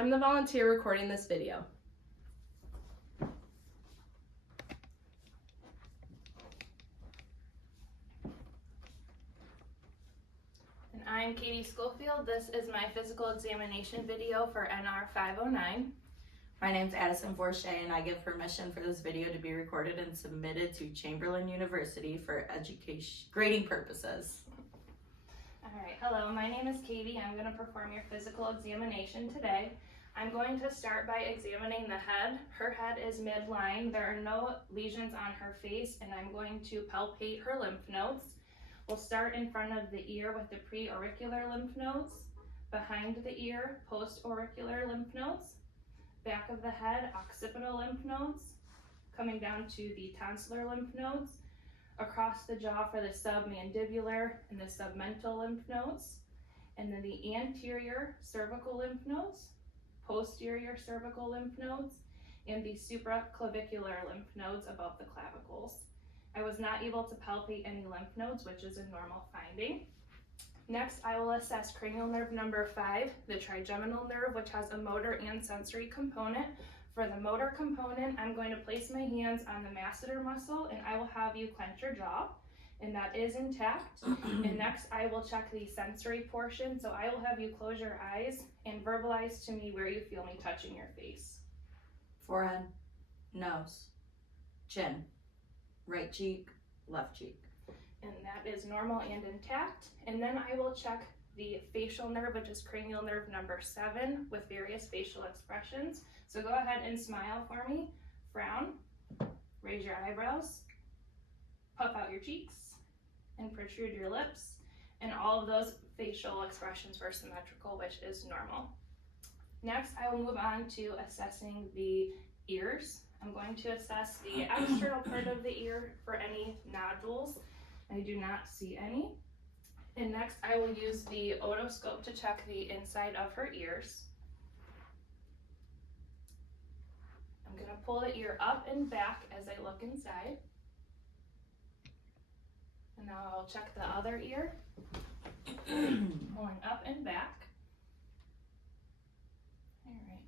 I'm the volunteer recording this video. And I'm Katie Schofield. This is my physical examination video for NR 509. My name's Addison Forche, and I give permission for this video to be recorded and submitted to Chamberlain University for education grading purposes. Alright, hello, my name is Katie. I'm going to perform your physical examination today. I'm going to start by examining the head. Her head is midline. There are no lesions on her face, and I'm going to palpate her lymph nodes. We'll start in front of the ear with the pre-auricular lymph nodes, behind the ear, post-auricular lymph nodes, back of the head, occipital lymph nodes, coming down to the tonsillar lymph nodes, across the jaw for the submandibular and the submental lymph nodes, and then the anterior cervical lymph nodes, posterior cervical lymph nodes, and the supraclavicular lymph nodes above the clavicles. I was not able to palpate any lymph nodes, which is a normal finding. Next, I will assess cranial nerve number 5, the trigeminal nerve, which has a motor and sensory component. For the motor component, I'm going to place my hands on the masseter muscle, and I will have you clench your jaw, and that is intact. And next, I will check the sensory portion, so I will have you close your eyes and verbalize to me where you feel me touching your face. Forehead, nose, chin, right cheek, left cheek. And that is normal and intact. And then I will check the facial nerve, which is cranial nerve number 7, with various facial expressions. So go ahead and smile for me, frown, raise your eyebrows, puff out your cheeks, and protrude your lips. And all of those facial expressions were symmetrical, which is normal. Next, I will move on to assessing the ears. I'm going to assess the external part of the ear for any nodules. I do not see any. And next, I will use the otoscope to check the inside of her ears. I'm going to pull the ear up and back as I look inside. And now I'll check the other ear, pulling up and back. All right.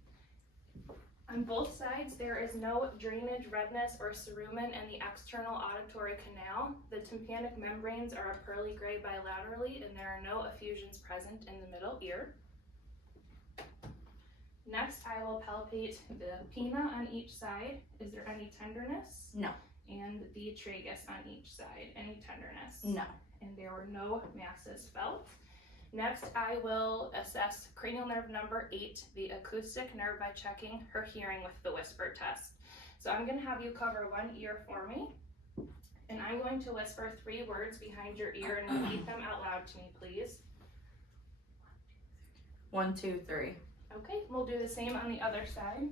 On both sides, there is no drainage, redness, or cerumen in the external auditory canal. The tympanic membranes are a pearly gray bilaterally, and there are no effusions present in the middle ear. Next, I will palpate the pinna on each side. Is there any tenderness? No. And the tragus on each side. Any tenderness? No. And there were no masses felt. Next, I will assess cranial nerve number 8, the acoustic nerve, by checking her hearing with the whisper test. So I'm going to have you cover one ear for me, and I'm going to whisper 3 words behind your ear and repeat them out loud to me, please. 1, 2, 3. Okay, we'll do the same on the other side.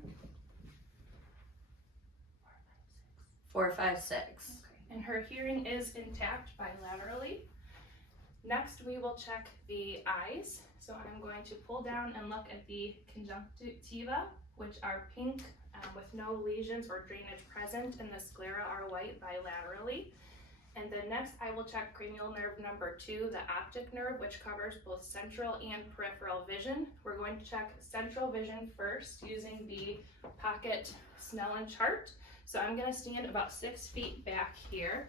4, 5, 6. Okay. And her hearing is intact bilaterally. Next, we will check the eyes. So I'm going to pull down and look at the conjunctiva, which are pink with no lesions or drainage present, and the sclera are white bilaterally. And then next, I will check cranial nerve number 2, the optic nerve, which covers both central and peripheral vision. We're going to check central vision first using the pocket Snellen chart. So I'm going to stand about 6 feet back here,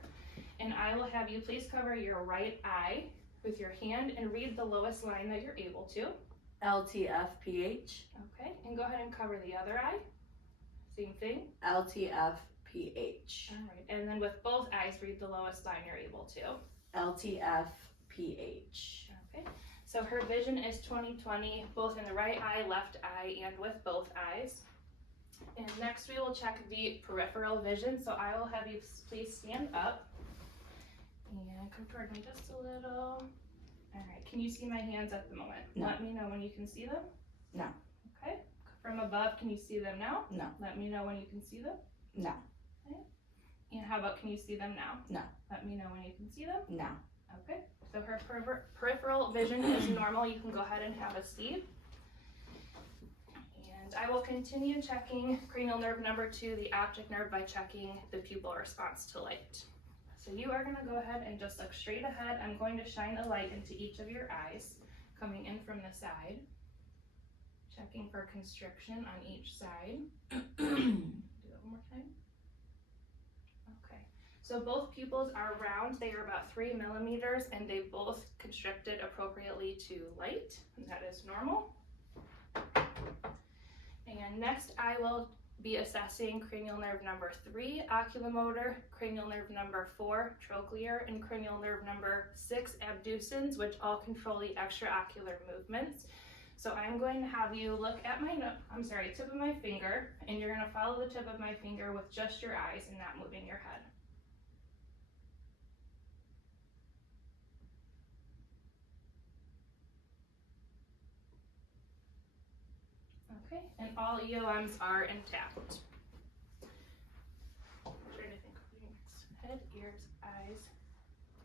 and I will have you please cover your right eye with your hand and read the lowest line that you're able to. LTFPH. Okay, and go ahead and cover the other eye. Same thing. LTFPH. All right, and then with both eyes, read the lowest line you're able to. LTFPH. Okay, so her vision is 20/20, both in the right eye, left eye, and with both eyes. And next we will check the peripheral vision. So I will have you please stand up and come toward me just a little. All right, can you see my hands at the moment? No. Let me know when you can see them. No. Okay, from above, can you see them now? No. Let me know when you can see them. No. Okay. And how about, can you see them now? No. Let me know when you can see them. No. Okay, so her peripheral vision is normal. You can go ahead and have a seat. And I will continue checking cranial nerve number 2, the optic nerve, by checking the pupil response to light. So you are going to go ahead and just look straight ahead. I'm going to shine a light into each of your eyes, coming in from the side. Checking for constriction on each side. Do that one more time. Okay, so both pupils are round. They are about 3 millimeters and they both constricted appropriately to light, and that is normal. And next I will be assessing cranial nerve number 3, oculomotor, cranial nerve number 4, trochlear, and cranial nerve number 6, abducens, which all control the extraocular movements. So I'm going to have you look at my tip of my finger, and you're going to follow the tip of my finger with just your eyes and not moving your head. Okay, and all EOMs are intact. I'm trying to think of next. Head, ears, eyes.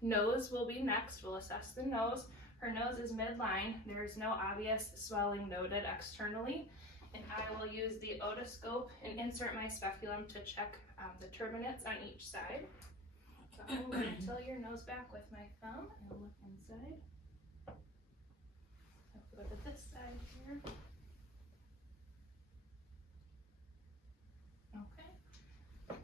Nose will be next. We'll assess the nose. Her nose is midline. There is no obvious swelling noted externally. And I will use the otoscope and insert my speculum to check the turbinates on each side. So I'm going to tilt your nose back with my thumb and look inside. I'll go to this side here. Okay.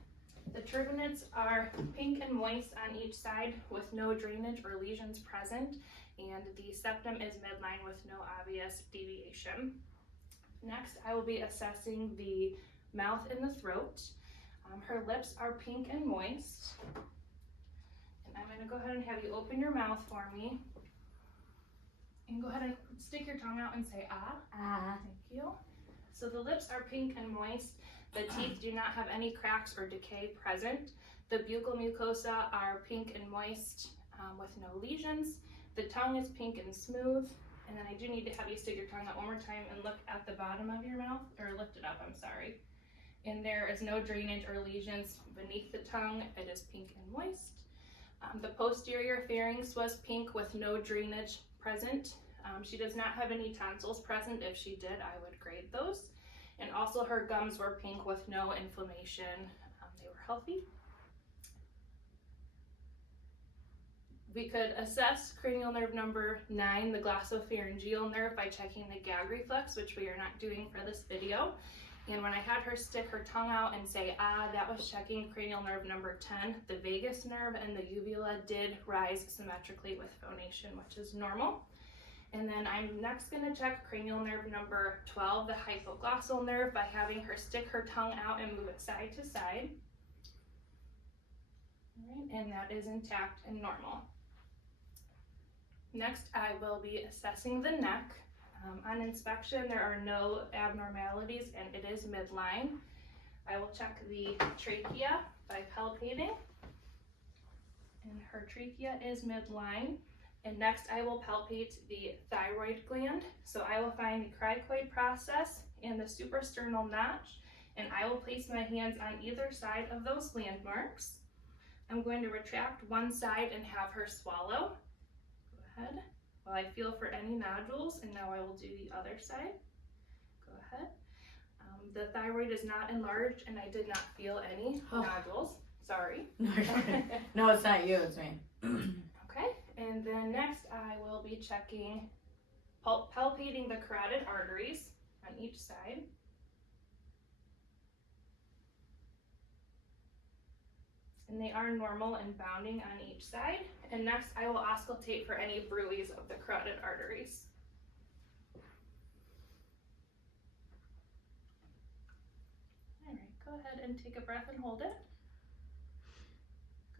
The turbinates are pink and moist on each side with no drainage or lesions present, and the septum is midline with no obvious deviation. Next, I will be assessing the mouth and the throat. Her lips are pink and moist. And I'm going to go ahead and have you open your mouth for me. And go ahead and stick your tongue out and say ah. Ah. Thank you. So the lips are pink and moist. The teeth do not have any cracks or decay present. The buccal mucosa are pink and moist with no lesions. The tongue is pink and smooth. And then I do need to have you stick your tongue out one more time and look at the bottom of your mouth, or lift it up, I'm sorry. And there is no drainage or lesions beneath the tongue. It is pink and moist. The posterior pharynx was pink with no drainage present. She does not have any tonsils present. If she did, I would grade those. And also her gums were pink with no inflammation. They were healthy. We could assess cranial nerve number 9, the glossopharyngeal nerve, by checking the gag reflex, which we are not doing for this video. And when I had her stick her tongue out and say ah, that was checking cranial nerve number 10. The vagus nerve and the uvula did rise symmetrically with phonation, which is normal. And then I'm next going to check cranial nerve number 12, the hypoglossal nerve, by having her stick her tongue out and move it side to side. All right, and that is intact and normal. Next, I will be assessing the neck. On inspection, there are no abnormalities and it is midline. I will check the trachea by palpating. And her trachea is midline. And next, I will palpate the thyroid gland. So I will find the cricoid process and the suprasternal notch, and I will place my hands on either side of those landmarks. I'm going to retract one side and have her swallow. Go ahead. While I feel for any nodules, and now I will do the other side. Go ahead. The thyroid is not enlarged, and I did not feel any nodules. Sorry. No, it's not you, it's me. Okay, and then next I will be checking, palpating the carotid arteries on each side. And they are normal and bounding on each side. And next I will auscultate for any bruits of the carotid arteries. All right, go ahead and take a breath and hold it.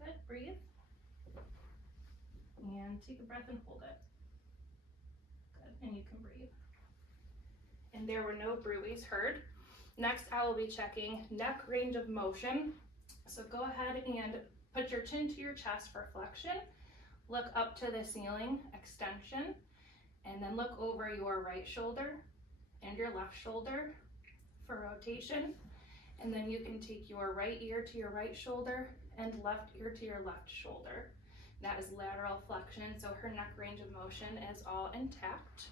Good, breathe. And take a breath and hold it. Good, and you can breathe. And there were no bruits heard. Next, I will be checking neck range of motion. So go ahead and put your chin to your chest for flexion. Look up to the ceiling, extension, and then look over your right shoulder and your left shoulder for rotation. And then you can take your right ear to your right shoulder and left ear to your left shoulder. That is lateral flexion, so her neck range of motion is all intact.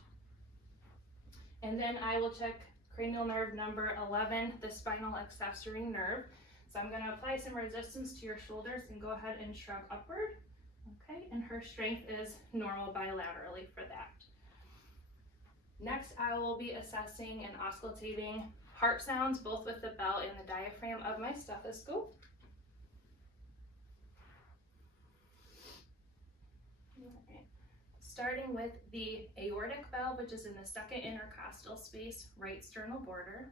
And then I will check cranial nerve number 11, the spinal accessory nerve. So I'm going to apply some resistance to your shoulders and go ahead and shrug upward. Okay, and her strength is normal bilaterally for that. Next, I will be assessing and auscultating heart sounds, both with the bell and the diaphragm of my stethoscope. Alright. Starting with the aortic valve, which is in the second intercostal space, right sternal border.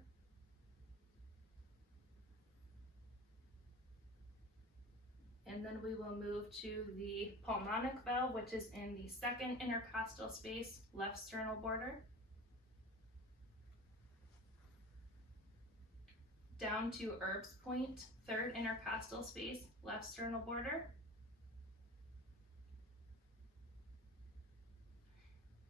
And then we will move to the pulmonic valve, which is in the second intercostal space, left sternal border. Down to Erb's point, third intercostal space, left sternal border.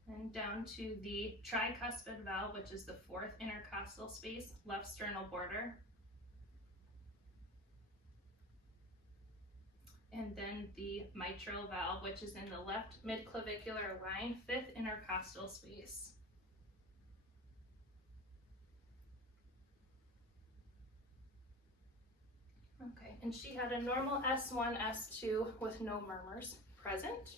And down to the tricuspid valve, which is the fourth intercostal space, left sternal border. And then the mitral valve, which is in the left midclavicular line, fifth intercostal space. Okay, and she had a normal S1, S2 with no murmurs present.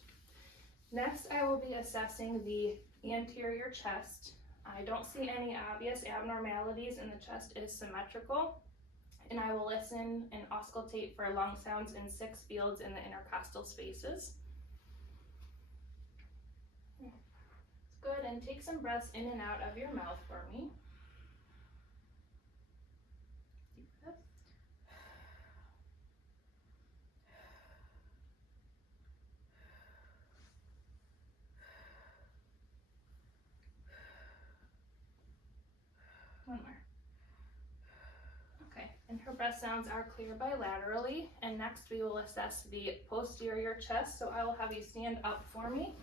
Next, I will be assessing the anterior chest. I don't see any obvious abnormalities, and the chest is symmetrical. And I will listen and auscultate for lung sounds in 6 fields in the intercostal spaces. Good, and take some breaths in and out of your mouth for me. Deep breath. One more. Okay, and her breath sounds are clear bilaterally. And next we will assess the posterior chest. So I will have you stand up for me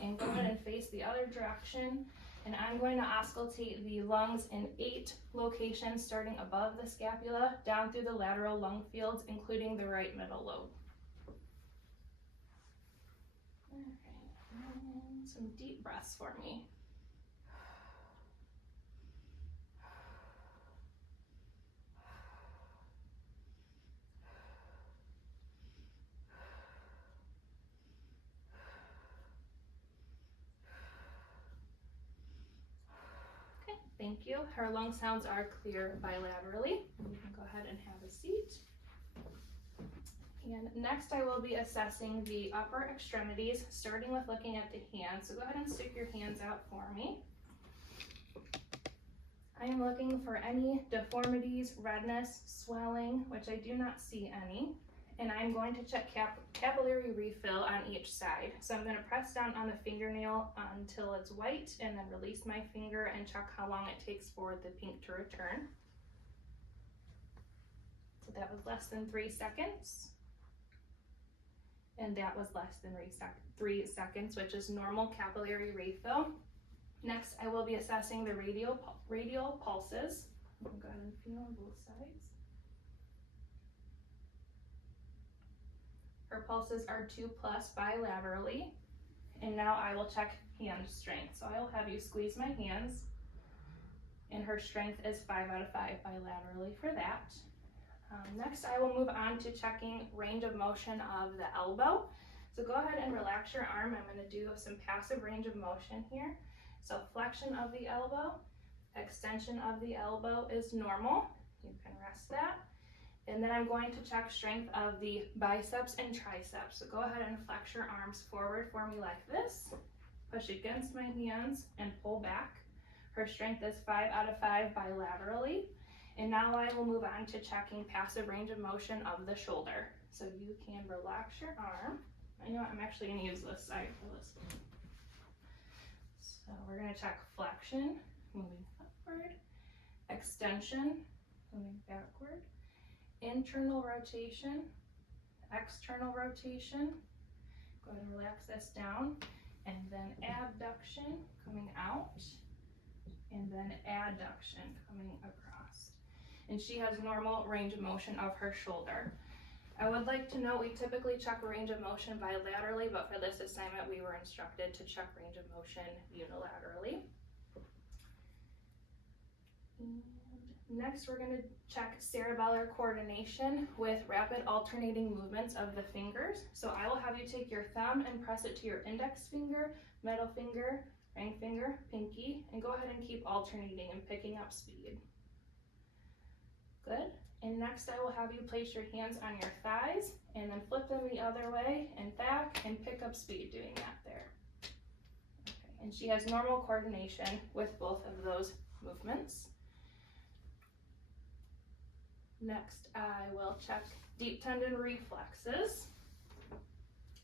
and go ahead and face the other direction. And I'm going to auscultate the lungs in 8 locations, starting above the scapula, down through the lateral lung fields, including the right middle lobe. All right, and some deep breaths for me. Thank you. Her lung sounds are clear bilaterally. You can go ahead and have a seat. And next I will be assessing the upper extremities, starting with looking at the hands. So go ahead and stick your hands out for me. I am looking for any deformities, redness, swelling, which I do not see any. And I'm going to check capillary refill on each side. So I'm going to press down on the fingernail until it's white, and then release my finger and check how long it takes for the pink to return. So that was less than 3 seconds. And that was less than 3 seconds, which is normal capillary refill. Next, I will be assessing the radial pulses. I'll go ahead and feel on both sides. Her pulses are 2+ bilaterally. And now I will check hand strength. So I will have you squeeze my hands. And her strength is 5 out of 5 bilaterally for that. Next, I will move on to checking range of motion of the elbow. So go ahead and relax your arm. I'm going to do some passive range of motion here. So flexion of the elbow, extension of the elbow is normal. You can rest that. And then I'm going to check strength of the biceps and triceps. So go ahead and flex your arms forward for me like this. Push against my hands and pull back. Her strength is 5 out of 5 bilaterally. And now I will move on to checking passive range of motion of the shoulder. So you can relax your arm. I know I'm actually going to use this side for this one. So we're going to check flexion, moving upward, extension, moving backward, internal rotation, external rotation. Go ahead and relax this down, and then abduction coming out, and then adduction coming across. And she has normal range of motion of her shoulder. I would like to note we typically check range of motion bilaterally, but for this assignment we were instructed to check range of motion unilaterally. And next we're going to check cerebellar coordination with rapid alternating movements of the fingers. So I will have you take your thumb and press it to your index finger, middle finger, ring finger, pinky, and go ahead and keep alternating and picking up speed. Good. And next I will have you place your hands on your thighs and then flip them the other way and back and pick up speed doing that there. Okay. And she has normal coordination with both of those movements. Next I will check deep tendon reflexes.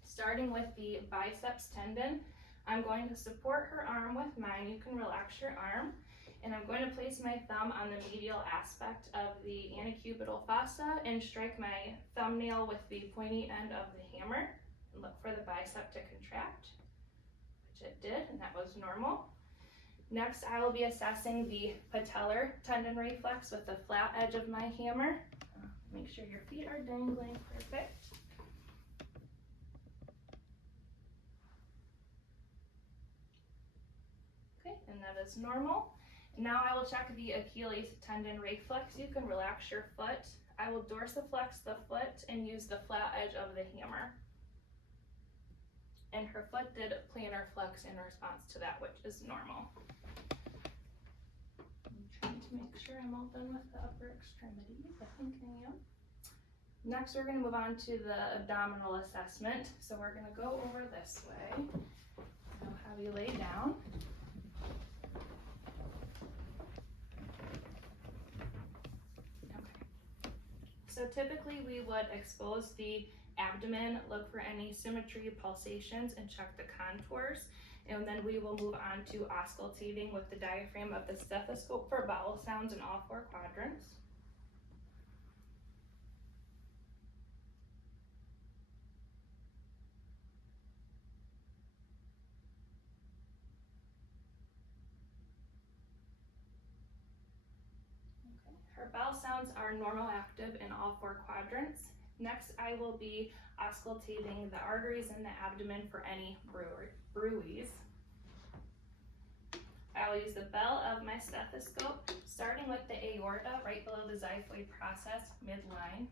Starting with the biceps tendon, I'm going to support her arm with mine. You can relax your arm. And I'm going to place my thumb on the medial aspect of the antecubital fossa and strike my thumbnail with the pointy end of the hammer. And look for the bicep to contract, which it did, and that was normal. Next, I will be assessing the patellar tendon reflex with the flat edge of my hammer. Make sure your feet are dangling, perfect. Okay, and that is normal. Now I will check the Achilles tendon reflex. You can relax your foot. I will dorsiflex the foot and use the flat edge of the hammer. And her foot did plantar flex in response to that, which is normal. I'm trying to make sure I'm all done with the upper extremities. I think I am. Next, we're going to move on to the abdominal assessment. So we're going to go over this way. I'll have you lay down. So typically we would expose the abdomen, look for any symmetry, pulsations, and check the contours. And then we will move on to auscultating with the diaphragm of the stethoscope for bowel sounds in all 4 quadrants. Her bowel sounds are normal active in all 4 quadrants. Next, I will be auscultating the arteries in the abdomen for any bruits. I will use the bell of my stethoscope, starting with the aorta right below the xiphoid process, midline.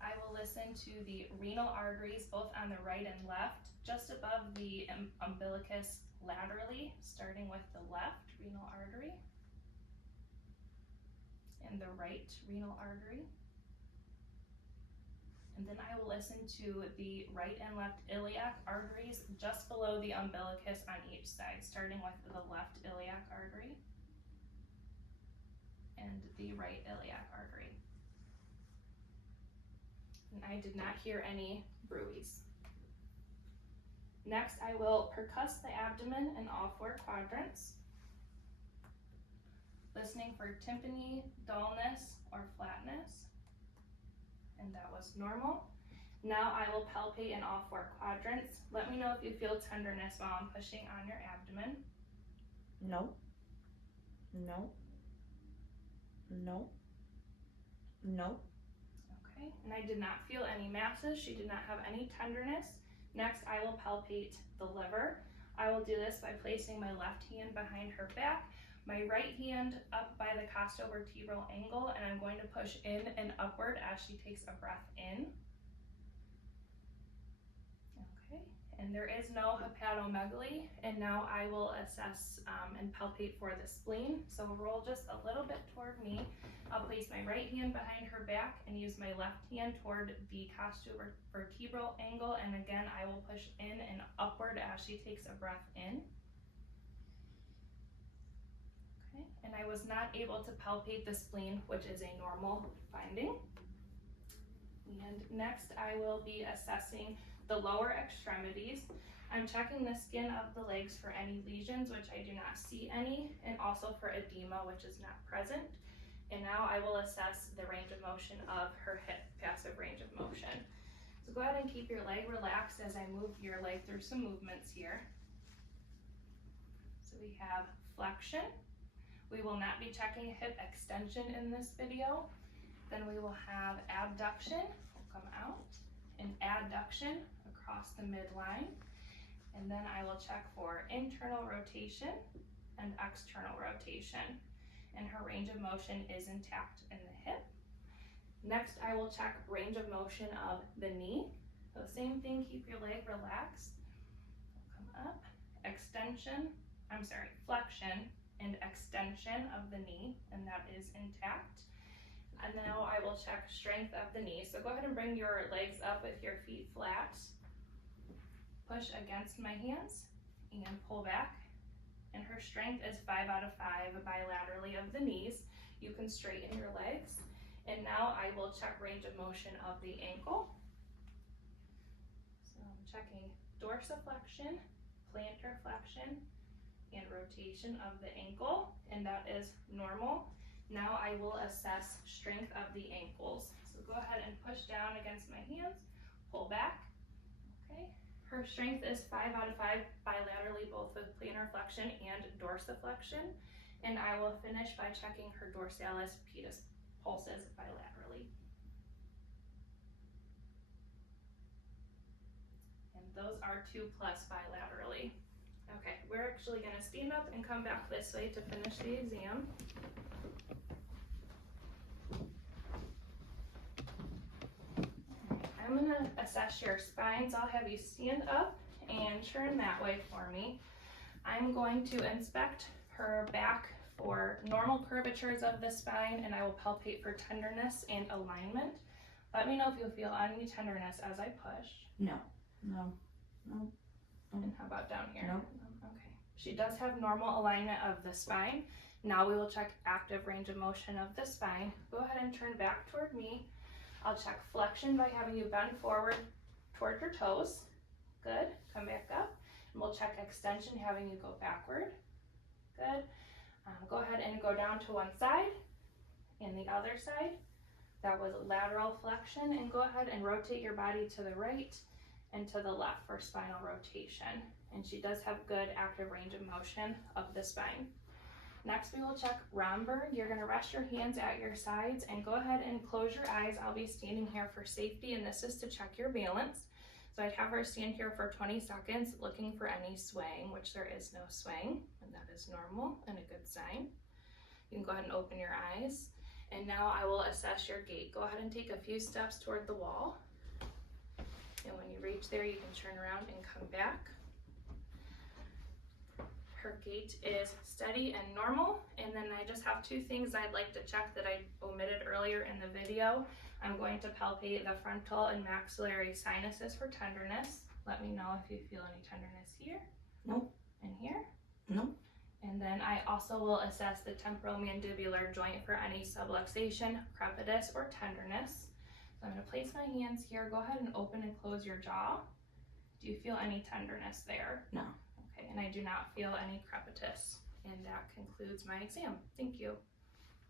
I will listen to the renal arteries both on the right and left, just above the umbilicus laterally, starting with the left renal artery and the right renal artery. And then I will listen to the right and left iliac arteries just below the umbilicus on each side, starting with the left iliac artery and the right iliac artery. And I did not hear any bruits. Next, I will percuss the abdomen in all 4 quadrants, listening for tympany, dullness, or flatness. And that was normal. Now I will palpate in all 4 quadrants. Let me know if you feel tenderness while I'm pushing on your abdomen. No. No. No. No. Okay, and I did not feel any masses. She did not have any tenderness. Next, I will palpate the liver. I will do this by placing my left hand behind her back, my right hand up by the costovertebral angle, and I'm going to push in and upward as she takes a breath in. Okay, and there is no hepatomegaly, and now I will assess and palpate for the spleen. So roll just a little bit toward me. I'll place my right hand behind her back and use my left hand toward the costovertebral angle, and again I will push in and upward as she takes a breath in. Okay, and I was not able to palpate the spleen, which is a normal finding. And next I will be assessing the lower extremities. I'm checking the skin of the legs for any lesions, which I do not see any, and also for edema, which is not present. And now I will assess the range of motion of her hip, passive range of motion. So go ahead and keep your leg relaxed as I move your leg through some movements here. So we have flexion. We will not be checking hip extension in this video. Then we will have abduction, will come out, and adduction across the midline. And then I will check for internal rotation and external rotation. And her range of motion is intact in the hip. Next, I will check range of motion of the knee. So same thing, keep your leg relaxed. up, flexion and extension of the knee, and that is intact. And now I will check strength of the knee. So go ahead and bring your legs up with your feet flat. Push against my hands and pull back. And her strength is 5 out of 5 bilaterally of the knees. You can straighten your legs. And now I will check range of motion of the ankle. So I'm checking dorsiflexion, plantar flexion, and rotation of the ankle, and that is normal. Now I will assess strength of the ankles. So go ahead and push down against my hands, pull back. Okay. Her strength is 5 out of 5 bilaterally, both with plantar flexion and dorsiflexion. And I will finish by checking her dorsalis pedis pulses bilaterally. And those are 2+ bilaterally. Okay, we're actually gonna stand up and come back this way to finish the exam. I'm gonna assess your spine, so I'll have you stand up and turn that way for me. I'm going to inspect her back for normal curvatures of the spine, and I will palpate for tenderness and alignment. Let me know if you feel any tenderness as I push. No. And how about down here? No. Okay. She does have normal alignment of the spine. Now we will check active range of motion of the spine. Go ahead and turn back toward me. I'll check flexion by having you bend forward toward your toes. Good. Come back up. And we'll check extension, having you go backward. Good. Go ahead and go down to one side and the other side. That was lateral flexion. And go ahead and rotate your body to the right and to the left for spinal rotation. And she does have good active range of motion of the spine. Next, we will check Romberg. You're gonna rest your hands at your sides and go ahead and close your eyes. I'll be standing here for safety, and this is to check your balance. So I'd have her stand here for 20 seconds looking for any swaying, which there is no swaying, and that is normal and a good sign. You can go ahead and open your eyes. And now I will assess your gait. Go ahead and take a few steps toward the wall. And when you reach there, you can turn around and come back. Her gait is steady and normal. And then I just have 2 things I'd like to check that I omitted earlier in the video. I'm going to palpate the frontal and maxillary sinuses for tenderness. Let me know if you feel any tenderness here. Nope. And here. Nope. And then I also will assess the temporomandibular joint for any subluxation, crepitus, or tenderness. So I'm going to place my hands here. Go ahead and open and close your jaw. Do you feel any tenderness there? No. Okay, and I do not feel any crepitus. And that concludes my exam. Thank you.